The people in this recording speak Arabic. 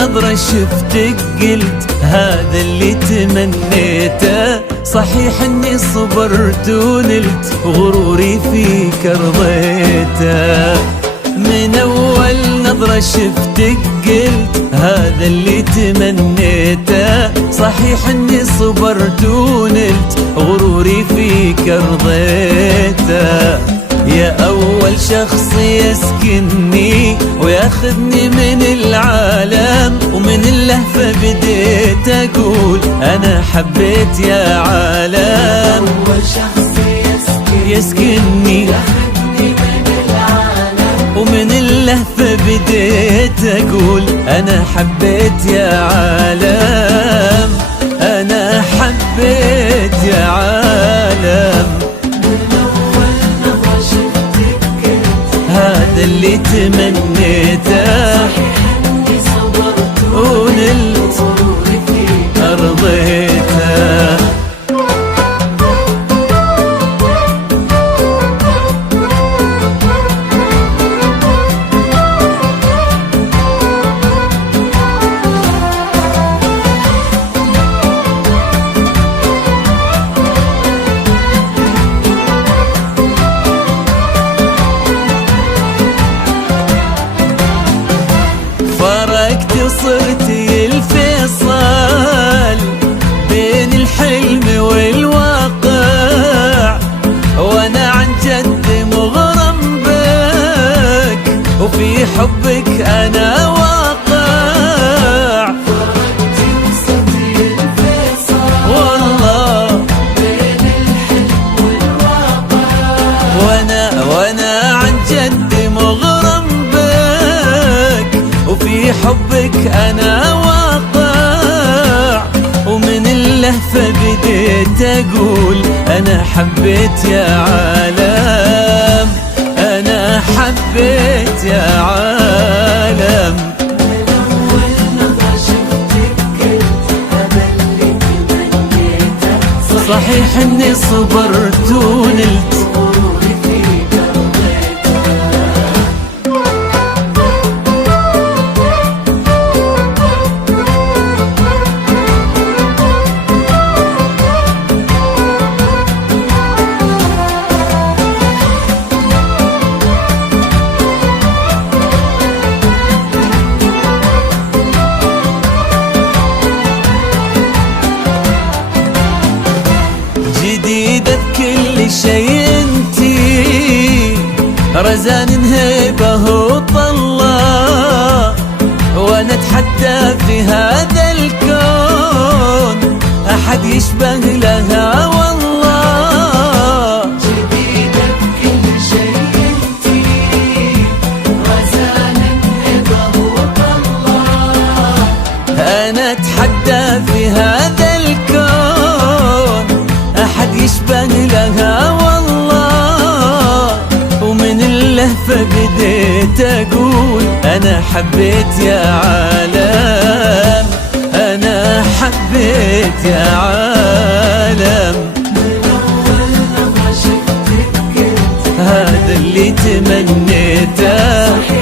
نظرة شفتك قلت هذا اللي تمنيته. صحيح اني صبرت ونلت غروري فيك رضيته. من اول نظرة شفتك قلت هذا اللي تمنيته. صحيح اني صبرت ونلت غروري فيك رضيته. يا أول شخص يسكنني وياخذني من العالم، ومن اللهفة بديت أقول أنا حبيت يا عالم. أول شخص يسكنني ياخذني من العالم، ومن اللهفة بديت أقول أنا حبيت يا عالم. أنا حبيت يا عالم. هذا اللي تمنيته. صحيح اني صبرت ونلت غروري فيك رضيته. فرقت وصرتي الفيصل بين الحلم والواقع، وانا عن جد مغرم بك وفي حبك انا واقع. فرقت وصرتي الفيصل والله بين الحلم والواقع، وانا عن جد مغرم بك وفي حبك انا واقع. ومن اللهفة بديت اقول انا حبيت يا عالم. انا حبيت يا عالم. من أول نظرة شفتك قلت هذا اللي تمنيته. صحيح اني صبرت ونلت غروري فيك رضيته. جديدة بكل شيء انتي، رزان هيبة وطلة، وانا اتحدى في هذا الكون احد يشبه لها والله. جديدة بكل شيء انتي، رزان هبة وطلة، انا اتحدى في هذا الكون احد يشبه لها والله. ومن اللهفة بديت اقول انا حبيت يا عالم. انا حبيت يا عالم. من أول نظرة شفتك قلت هذا اللي تمنيته. صحيح